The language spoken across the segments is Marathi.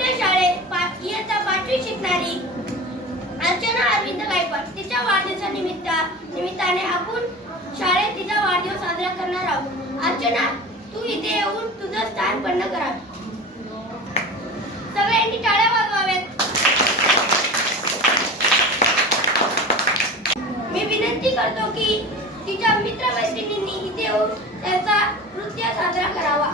आपल्या शाळेत इयत्ता 5वी शिकणारी अर्चना अरविंद गायकवाड तिच्या वाढदिवसानिमित्ताने आपण शाळेत तिचा वाढदिवस साजरा करणार आहोत। अर्चना, तू इथे येऊन तुझं स्थान पूर्ण करावे। सगळ्यांनी टाळ्या वाजवाव्यात। मी विनंती करतो की तिच्या मित्रमैत्रिणींनी इथे येऊन त्यांचा नृत्य साजरा करावा।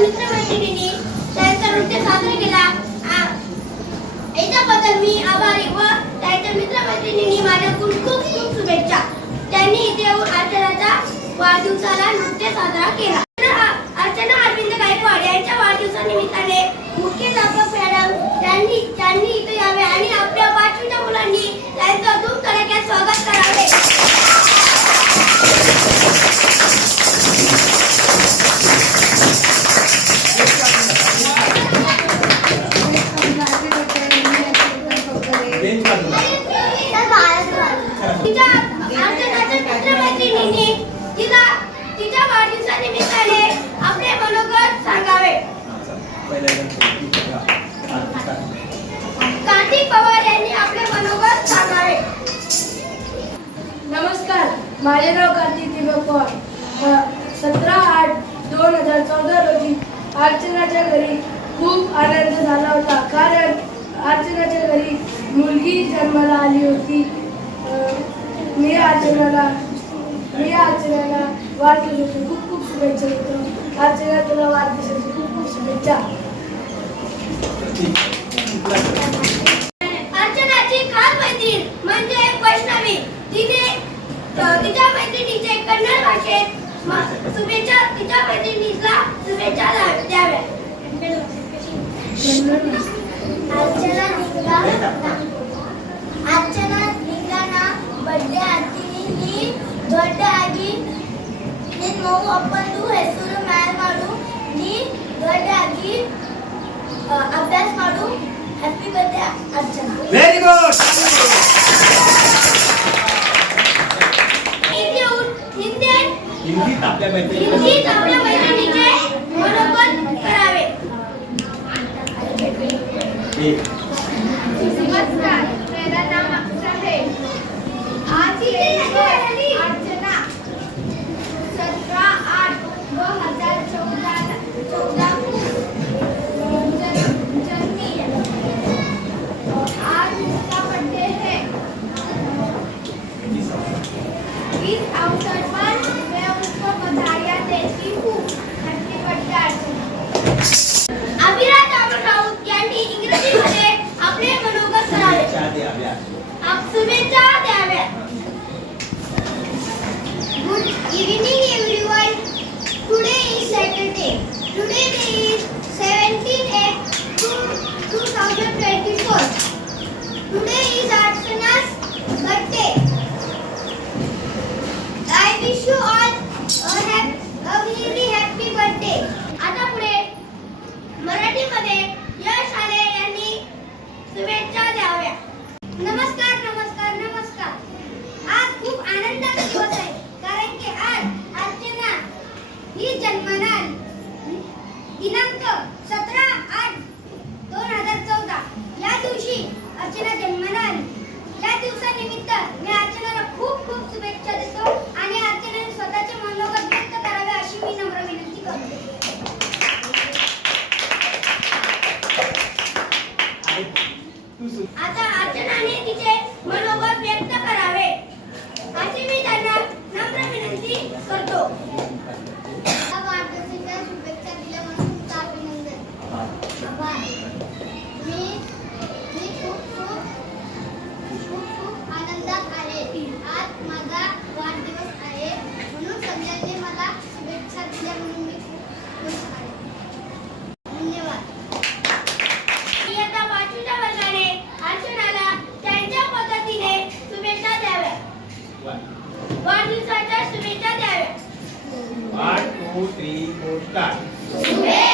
मित्रमैत्रिणींनी त्यांचा नृत्य साजरा केला याच्याबद्दल मी आभारी व त्यांच्या मित्रमैत्रिणींनी माझ्याकडून खूप खूप शुभेच्छा। त्यांनी इथे येऊन अर्चनाच्या वाढदिवसाला नृत्य साजरा केला। अर्चना अरविंद गायकवाड यांच्या वाढदिवसानिमित्ताने मुख्याध्यापक मॅडम त्यांनी इथे यावे आणि आपल्या 5वीच्या मुलांनी त्यांचं धूम धडाक्यात स्वागत करावे। तिच्या वाढदिवसानिमित्ताने आपले मनोगत सांगावे। कार्तिक पवार यांनी आपले मनोगत सांगावे। नमस्कार, माझे नाव कार्तिक दीपक पवार। 17/8/2014 रोजी अर्चनाच्या घरी खूप आनंद झाला होता, कारण अर्चनाच्या घरी मुलगी जन्माला आली होती। मी अर्चनाला वाढदिवसाची खूप खूप शुभेच्छा देतो। अर्चना, तुला वाढदिवसाची खूप खूप शुभेच्छा। अर्चनाची खास मैत्रीण म्हणजे वैष्णवी। तिने तिच्या मैत्रिणीचे कन्नड भाषेत शुभेच्छा तिच्या मैत्रिणीला शुभेच्छा द्याव्या। अर्चना निघाना बर्थडे आती ದೊಡ್ಡ ಆಗಿ ನಿನ್ನ ಮಗು ಅಪ್ಪಂದು ಹೆಸರು ಮ್ಯಾಲ್ ಮಾಡು, ನೀ ದೊಡ್ಡ ಆಗಿ ಅಭ್ಯಾಸ ಮಾಡು। Happy birthday Archana. Very good. Hindi आपल्या मैत्रिणीचे मनोगत करावे। नमस्कार, मेरा नाम अक्षर है। आज ही अर्चना 17/8/2014 जन्मी है। आज उसका बर्थडे है। इस अवसर पर मैं उसको बधाइयाँ देती हूँ। Happy birthday Archana. अभिराज राऊत यांनी इंग्रजीमध्ये आपले मनोगत करावे। शुभेच्छा द्याव्या। Good evening everyone. Today is Saturday. Today is 17/8/2024. Today is Archana's birthday. I wish you all a very happy birthday. आता पुढे मराठीमध्ये यश आले यांनी शुभेच्छा द्याव्या। नमस्कार नमस्कार नमस्कार। आज खूप आनंदाचा दिवस आहे, कारण की आज अर्चना ही जन्माला आली। दिनांक 17/8/2014 या दिवशी अर्चना जन्माला आली। या दिवसानिमित्त मी अर्चनाला खूप खूप शुभेच्छा देतो आणि अर्चनाने स्वतःचे मनोगत व्यक्त करावे अशी मी नम्र विनंती करतो। शुभेच्छा